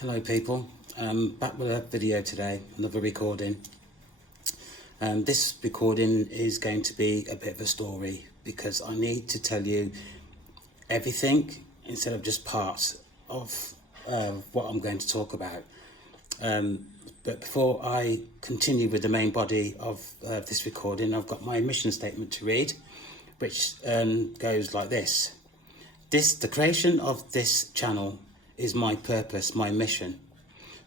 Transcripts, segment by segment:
Hello people, back with a video today, another recording. This recording is going to be a bit of a story because I need to tell you everything instead of just parts of what I'm going to talk about. But before I continue with the main body of this recording, I've got my mission statement to read, which goes like this. The creation of this channel is my purpose, my mission.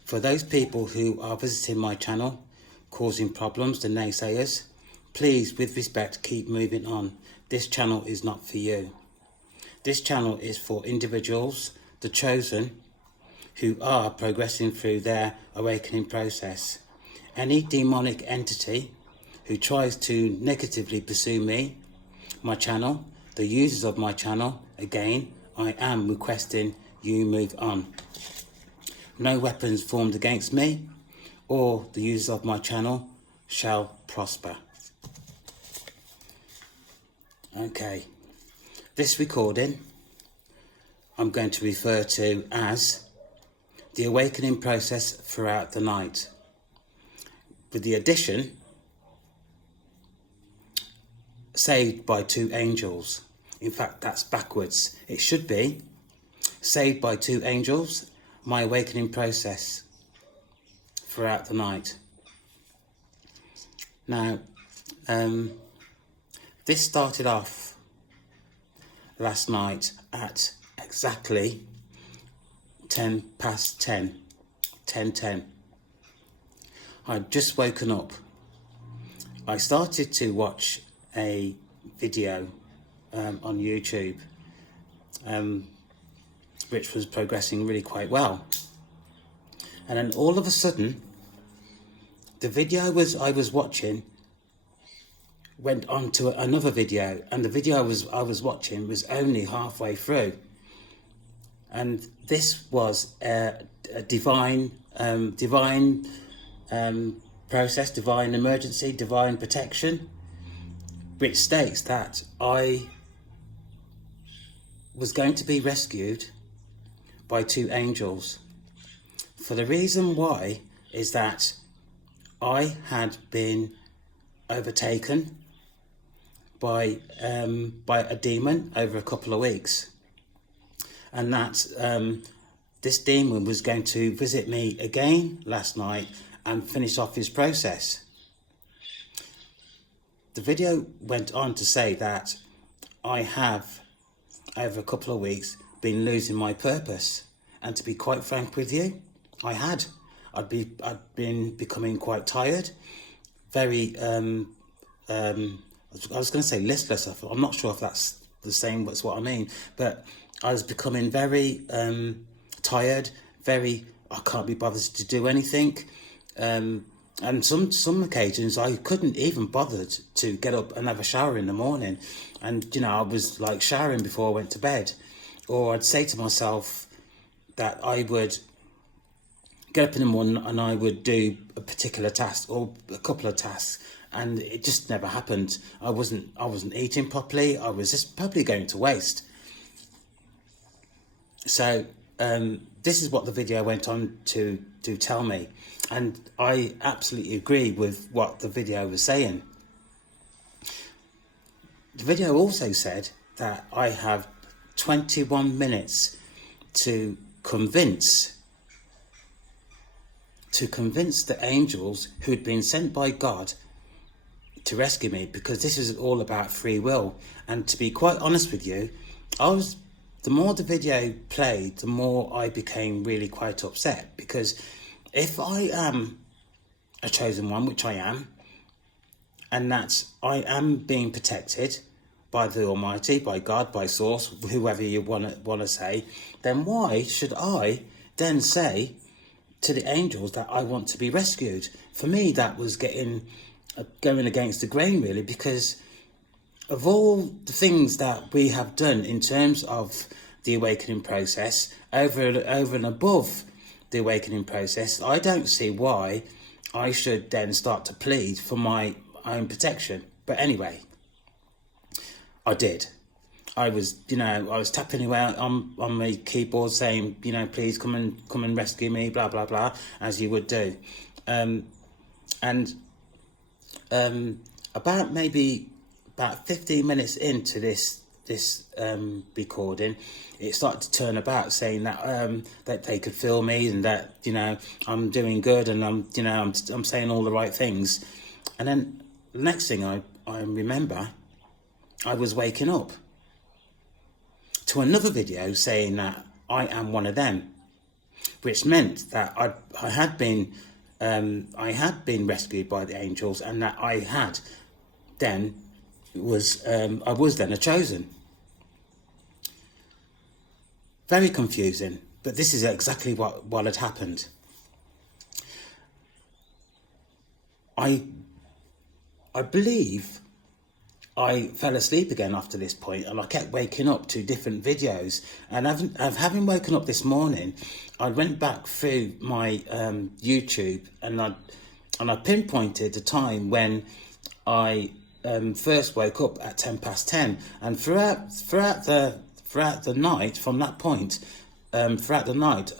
For those people who are visiting my channel, causing problems, the naysayers, please, with respect, keep moving on. This channel is not for you. This channel is for individuals, the chosen, who are progressing through their awakening process. Any demonic entity who tries to negatively pursue me, my channel, the users of my channel, again, I am requesting you move on. No weapons formed against me or the users of my channel shall prosper. Okay, this recording I'm going to refer to as the awakening process throughout the night, with the addition saved by two angels. In fact, that's backwards. It should be saved by two angels, my awakening process throughout the night. Now, this started off last night at exactly 10 past 10, 10:10. I'd just woken up. I started to watch a video on YouTube, which was progressing really quite well. And then all of a sudden, the video I was watching went on to another video, and the video I was watching was only halfway through. And this was a divine process, divine emergency, divine protection, which states that I was going to be rescued by two angels. For the reason why is that I had been overtaken by a demon over a couple of weeks, and that this demon was going to visit me again last night and finish off his process. The video went on to say that I have, over a couple of weeks, been losing my purpose, and to be quite frank with you, I had. I'd been becoming quite tired, very I was going to say listless. I'm not sure if that's the same as what I mean, but I was becoming very tired, very I can't be bothered to do anything, and some occasions I couldn't even bother to get up and have a shower in the morning, and I was like showering before I went to bed. Or I'd say to myself that I would get up in the morning and I would do a particular task or a couple of tasks, and it just never happened. I wasn't eating properly. I was just probably going to waste. So this is what the video went on to tell me, and I absolutely agree with what the video was saying. The video also said that I have 21 minutes to convince the angels who'd been sent by God to rescue me, because this is all about free will. And to be quite honest with you, the more the video played, the more I became really quite upset, because if I am a chosen one, which I am, and that I am being protected by the Almighty, by God, by Source, whoever you want to say, then why should I then say to the angels that I want to be rescued? For me, that was going against the grain, really, because of all the things that we have done in terms of the awakening process, over and above the awakening process, I don't see why I should then start to plead for my own protection. But anyway, I did. I was, I was tapping away on my keyboard saying, please come and rescue me, blah, blah, blah, as you would do. About 15 minutes into this recording, it started to turn about, saying that they could feel me and that I'm doing good and I'm saying all the right things. And then the next thing I remember, I was waking up to another video saying that I am one of them, which meant that I had been rescued by the angels, and that I was then a chosen. Very confusing, but this is exactly what had happened. I believe I fell asleep again after this point, and I kept waking up to different videos. And having woken up this morning, I went back through my YouTube, and I pinpointed the time when I first woke up at 10:10, and throughout the night from that point, throughout the night,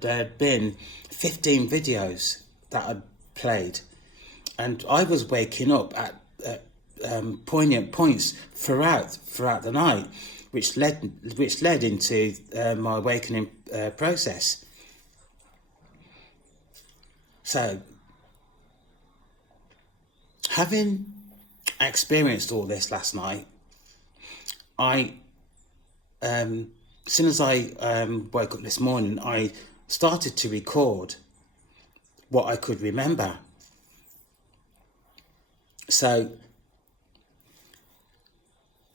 there'd been 15 videos that I'd played, and I was waking up at poignant points throughout the night, which led into my awakening process. So, having experienced all this last night, as soon as I woke up this morning, I started to record what I could remember. So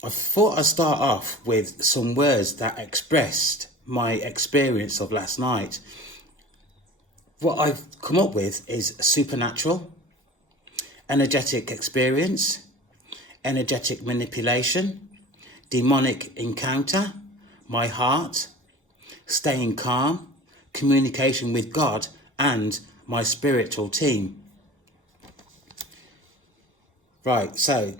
I thought I'd start off with some words that expressed my experience of last night. What I've come up with is supernatural, energetic experience, energetic manipulation, demonic encounter, my heart, staying calm, communication with God, and my spiritual team. Right, so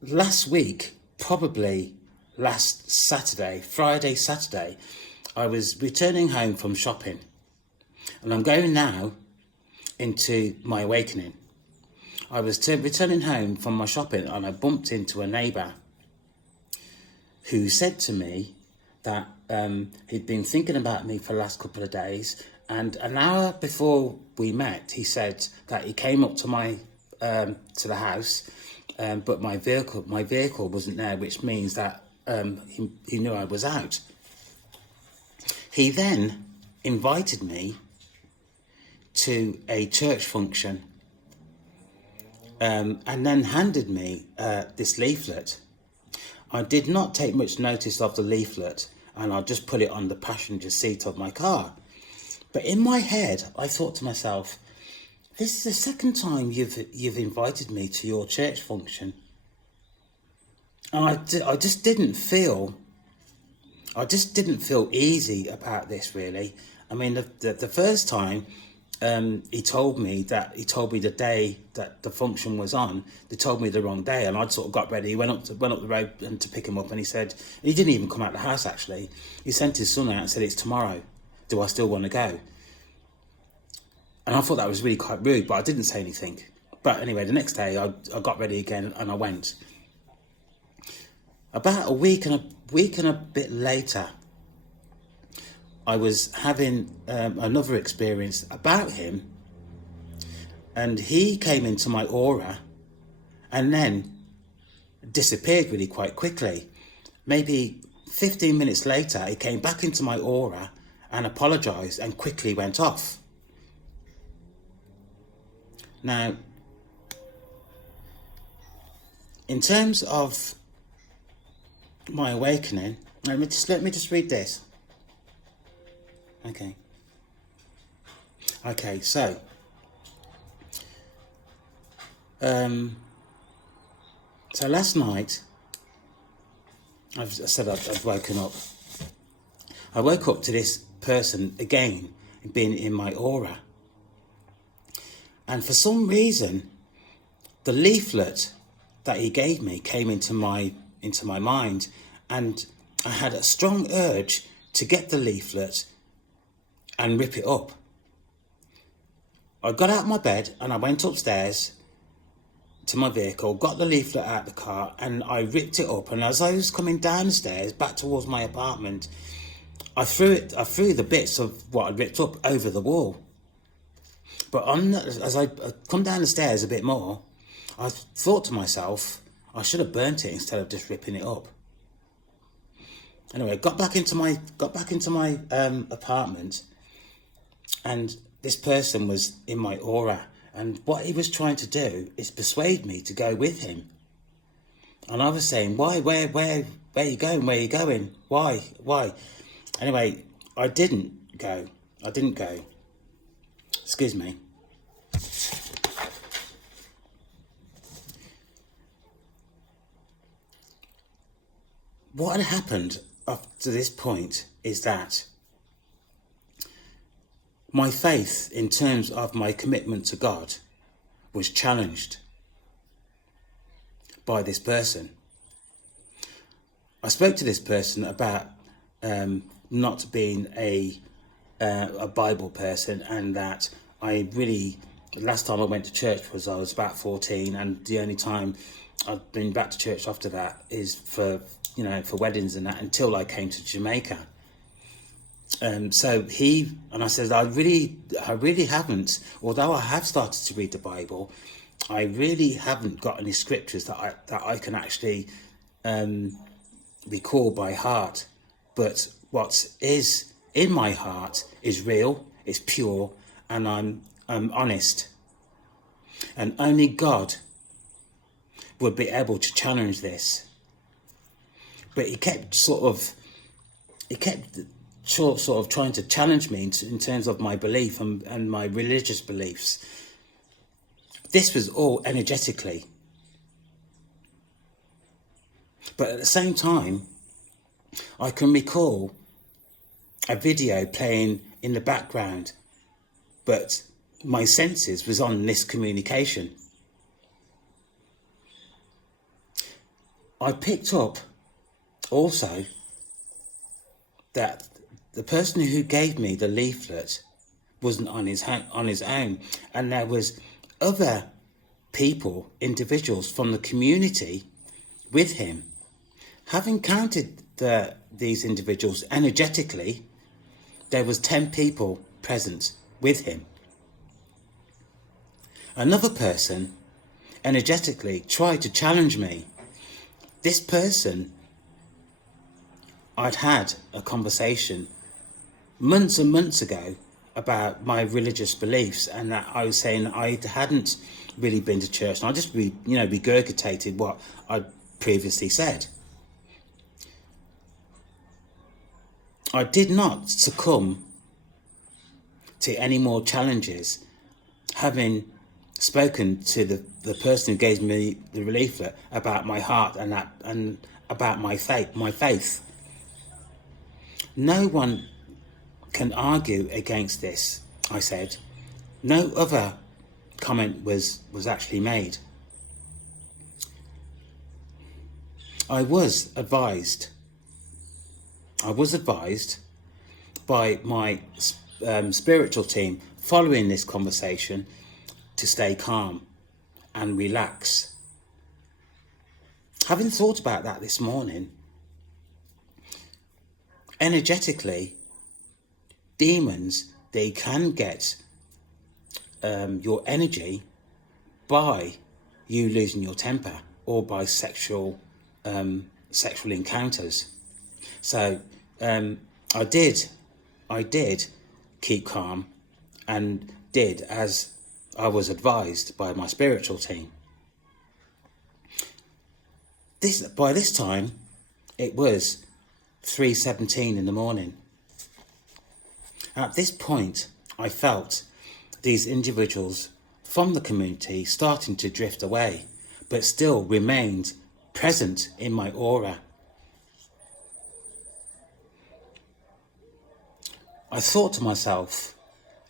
last week, probably last Saturday, Saturday, I was returning home from shopping, and I'm going now into my awakening. I was returning home from my shopping, and I bumped into a neighbour who said to me that he'd been thinking about me for the last couple of days, and an hour before we met, he said that he came up to the house, but my vehicle wasn't there, which means that he knew I was out. He then invited me to a church function, and then handed me this leaflet. I did not take much notice of the leaflet, and I just put it on the passenger seat of my car. But in my head, I thought to myself, this is the second time you've invited me to your church function. And I just didn't feel easy about this, really. I mean, the first time he told me the day that the function was on, they told me the wrong day, and I'd sort of got ready. He went up the road and to pick him up, and he said, he didn't even come out of the house actually. He sent his son out and said, it's tomorrow. Do I still want to go? And I thought that was really quite rude, but I didn't say anything. But anyway, the next day I got ready again and I went. About a week and a bit later, I was having another experience about him, and he came into my aura and then disappeared really quite quickly. Maybe 15 minutes later, he came back into my aura and apologised and quickly went off. Now, in terms of my awakening, let me just read this. Okay, so last night, I've woken up. I woke up to this person again being in my aura. And for some reason, the leaflet that he gave me came into my mind, and I had a strong urge to get the leaflet and rip it up. I got out of my bed and I went upstairs to my vehicle, got the leaflet out of the car, and I ripped it up. And as I was coming down the stairs back towards my apartment, I threw the bits of what I'd ripped up over the wall. But as I come down the stairs a bit more, I thought to myself, I should have burnt it instead of just ripping it up. Anyway, got back into my apartment, and this person was in my aura, and what he was trying to do is persuade me to go with him. And I was saying, why, where are you going, why? Anyway, I didn't go. Excuse me. What had happened up to this point is that my faith in terms of my commitment to God was challenged by this person. I spoke to this person about not being a Bible person, and that the last time I went to church was I was about 14, and the only time I've been back to church after that is for weddings and that, until I came to Jamaica. So I said, I really haven't, although I have started to read the Bible, I really haven't got any scriptures that I can actually recall by heart. But what is in my heart is real, it's pure, and I'm honest. And only God would be able to challenge this. But he kept sort of trying to challenge me in terms of my belief and my religious beliefs. This was all energetically. But at the same time, I can recall a video playing in the background, but my senses was on this communication. I picked up also that the person who gave me the leaflet wasn't on his own, and there was other people, individuals from the community with him. Having counted these individuals energetically, there was 10 people present with him. Another person energetically tried to challenge me. This person, I'd had a conversation months and months ago about my religious beliefs, and that I was saying I hadn't really been to church, and I just regurgitated what I'd previously said. I did not succumb to any more challenges, having spoken to the person who gave me the leaflet about my heart and about my faith. No one can argue against this, I said. No other comment was actually made. I was advised by my spiritual team following this conversation to stay calm and relax. Having thought about that this morning, energetically, demons, they can get your energy by you losing your temper or by sexual encounters. So I did keep calm and did as I was advised by my spiritual team. By this time, it was 3:17 in the morning. At this point, I felt these individuals from the community starting to drift away, but still remained present in my aura. I thought to myself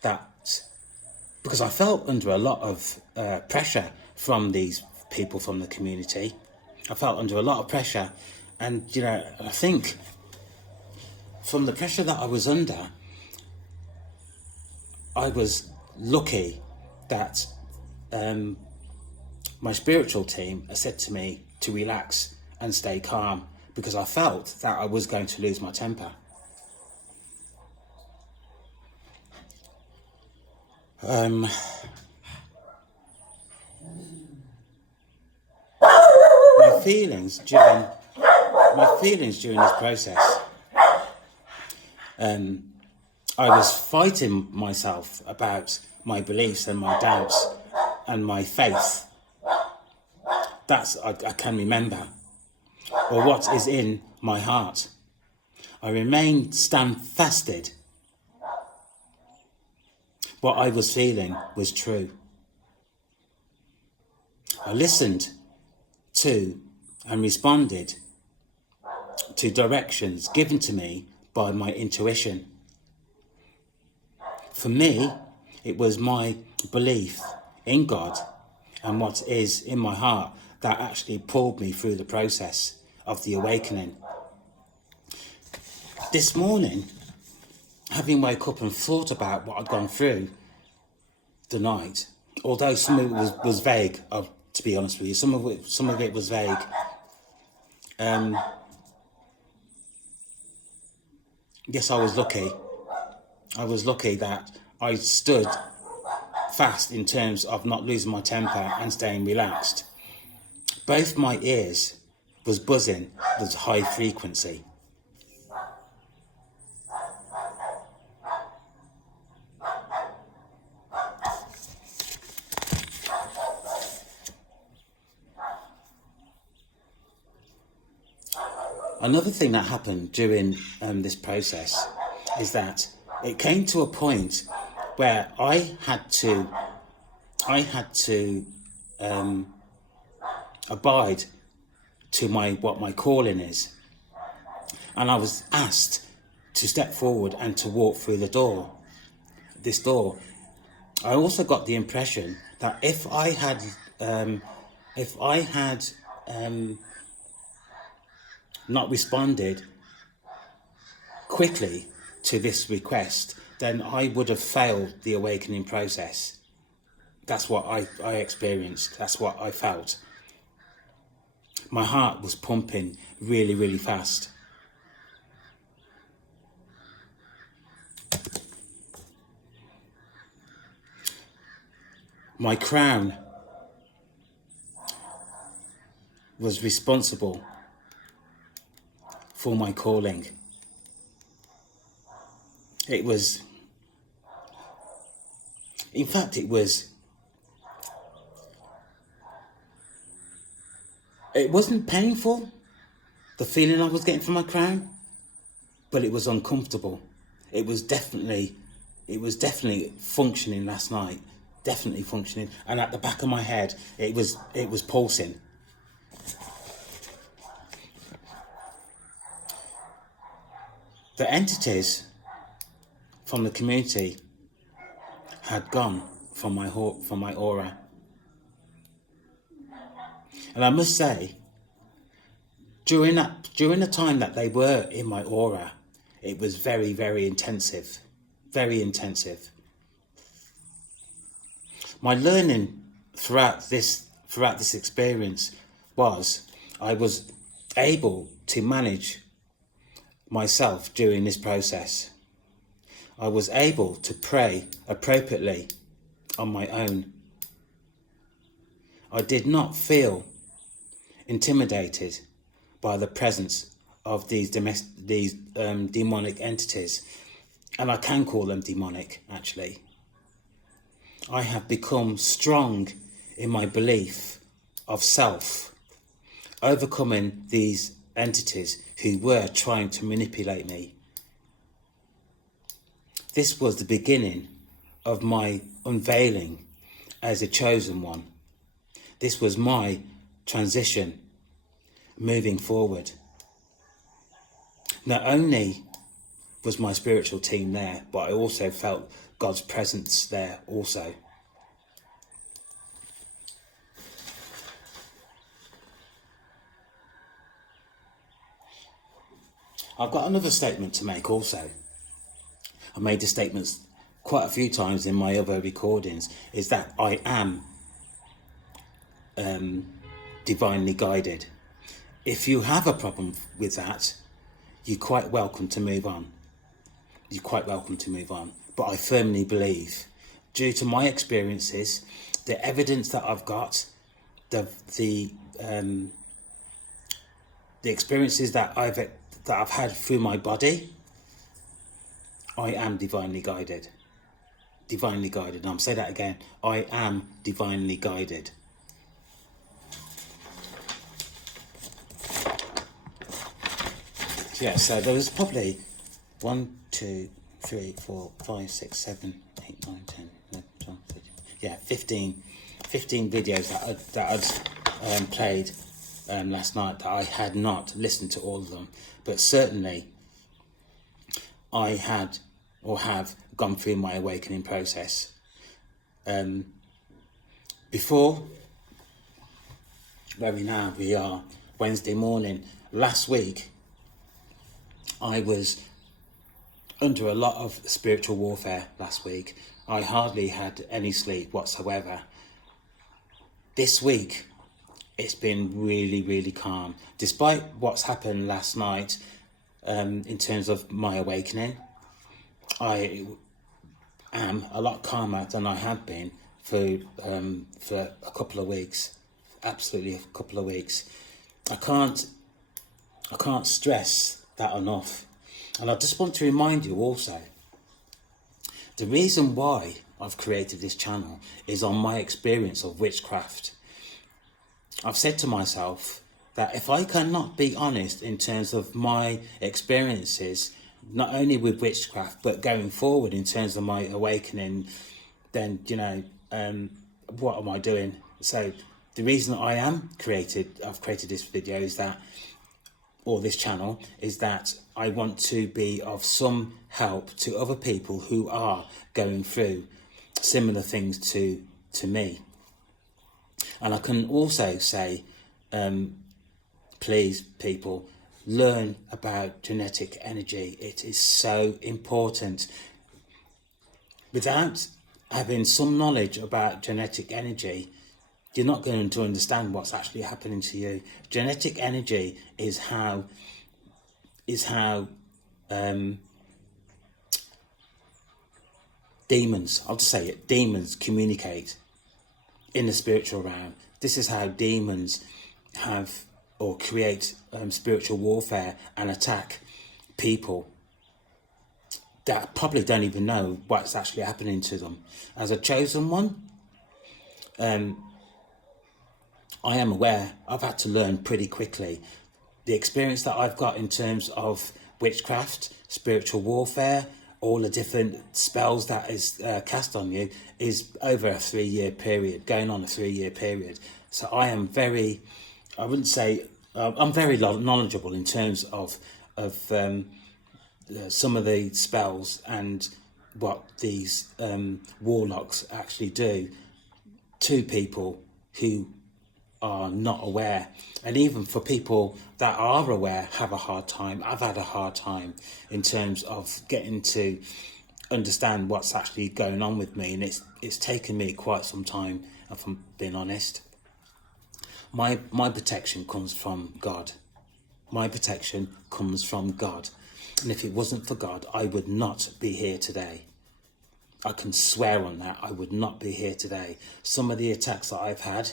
that because I felt under a lot of pressure from these people from the community. I felt under a lot of pressure, and I think from the pressure that I was under, I was lucky that my spiritual team said to me to relax and stay calm, because I felt that I was going to lose my temper. My feelings during this process, I was fighting myself about my beliefs and my doubts and my faith. That's I can remember, or what is in my heart. I remained standfasted. What I was feeling was true. I listened to and responded to directions given to me by my intuition. For me, it was my belief in God and what is in my heart that actually pulled me through the process of the awakening. This morning, having woke up and thought about what I'd gone through the night, although some of it was vague, to be honest with you, some of it was vague. Yes, I was lucky. I was lucky that I stood fast in terms of not losing my temper and staying relaxed. Both my ears was buzzing with high frequency. Another thing that happened during this process is that it came to a point where I had to abide to what my calling is, and I was asked to step forward and to walk through this door. I also got the impression that if I had not responded quickly to this request, then I would have failed the awakening process. That's what I experienced. That's what I felt. My heart was pumping really, really fast. My crown was responsible for my calling. It wasn't painful, the feeling I was getting from my crown, but it was uncomfortable. It was definitely functioning last night, definitely functioning, and at the back of my head, it was pulsing. The entities from the community had gone from my aura. And I must say, during the time that they were in my aura, it was very, very intensive. Very intensive. My learning throughout this experience was I was able to manage myself during this process. I was able to pray appropriately on my own. I did not feel intimidated by the presence of these demonic entities, and I can call them demonic, actually. I have become strong in my belief of self, overcoming these entities who were trying to manipulate me. This was the beginning of my unveiling as a chosen one. This was my transition moving forward. Not only was my spiritual team there, but I also felt God's presence there also. I've got another statement to make also. I made the statements quite a few times in my other recordings, is that I am divinely guided. If you have a problem with that, you're quite welcome to move on. You're quite welcome to move on. But I firmly believe, due to my experiences, the evidence that I've got, the experiences that I've had through my body, I am divinely guided. Divinely guided. And I'll say that again. I am divinely guided. Yeah, so there was probably 1, 2, 3, 4, 5, 6, 7, 8, 9, 10, 11, 12, 13, yeah, 15 videos that I'd played last night that I had not listened to all of them, but certainly I had or have gone through my awakening process. Before, where we are Wednesday morning, last week I was under a lot of spiritual warfare last week. I hardly had any sleep whatsoever. This week, it's been really, really calm. Despite what's happened last night, in terms of my awakening, I am a lot calmer than I have been for a couple of weeks. Absolutely a couple of weeks. I can't stress that enough. And I just want to remind you also, the reason why I've created this channel is on my experience of witchcraft. I've said to myself that if I cannot be honest in terms of my experiences, not only with witchcraft, but going forward in terms of my awakening, then, what am I doing? So the reason I've created this video is that, or this channel, is that I want to be of some help to other people who are going through similar things to me. And I can also say, please people, learn about genetic energy. It is so important. Without having some knowledge about genetic energy, you're not going to understand what's actually happening to you. Genetic energy is how demons, I'll just say it, demons communicate in the spiritual realm. This is how demons have or create spiritual warfare and attack people that probably don't even know what's actually happening to them. As a chosen one, I am aware. I've had to learn pretty quickly. The experience that I've got in terms of witchcraft, spiritual warfare, all the different spells that is cast on you is over a 3-year period, going on a 3-year period. So I am very, I wouldn't say, I'm very knowledgeable in terms of some of the spells and what these warlocks actually do to people who are not aware. And even for people that are aware, have a hard time. I've had a hard time in terms of getting to understand what's actually going on with me, and it's taken me quite some time, if I'm being honest. My protection comes from God. My protection comes from God. And if it wasn't for God, I would not be here today. I can swear on that. I would not be here today. Some of the attacks that I've had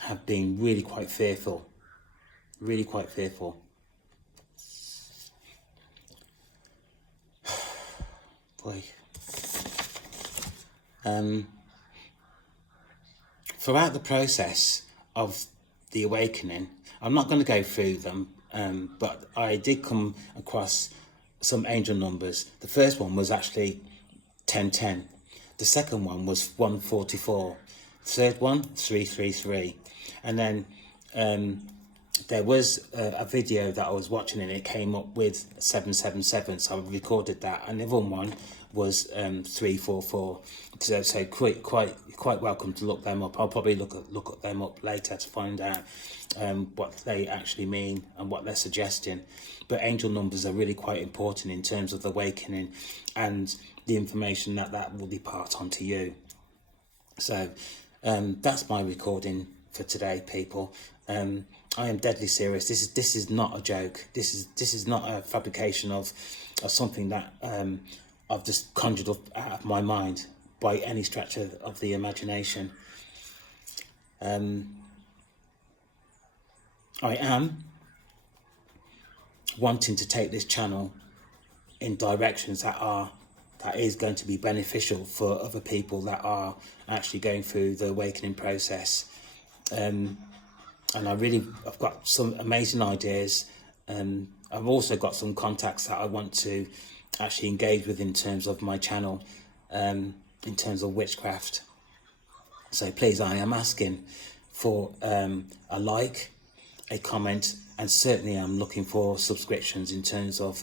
have been really quite fearful. Really quite fearful. Boy. Throughout the process of the awakening, I'm not going to go through them, but I did come across some angel numbers. The first one was actually 1010. The second one was 144. Third one, 333. And then there was a video that I was watching and it came up with 777, so I recorded that. Another one was 344. So quite welcome to look them up. I'll probably look at them up later to find out what they actually mean and what they're suggesting. But angel numbers are really quite important in terms of the awakening and the information that will depart onto you. So that's my recording for today, people. I am deadly serious. This is not a joke. This is not a fabrication of something that I've just conjured up out of my mind by any stretch of the imagination. I am wanting to take this channel in directions that is going to be beneficial for other people that are actually going through the awakening process. And I've got some amazing ideas. I've also got some contacts that I want to actually engage with in terms of my channel, in terms of witchcraft. So please, I am asking for a like, a comment, and certainly I'm looking for subscriptions in terms of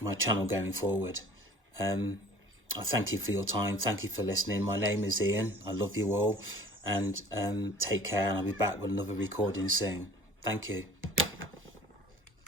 my channel going forward. I thank you for your time. Thank you for listening. My name is Ian. I love you all. And take care, and I'll be back with another recording soon. Thank you.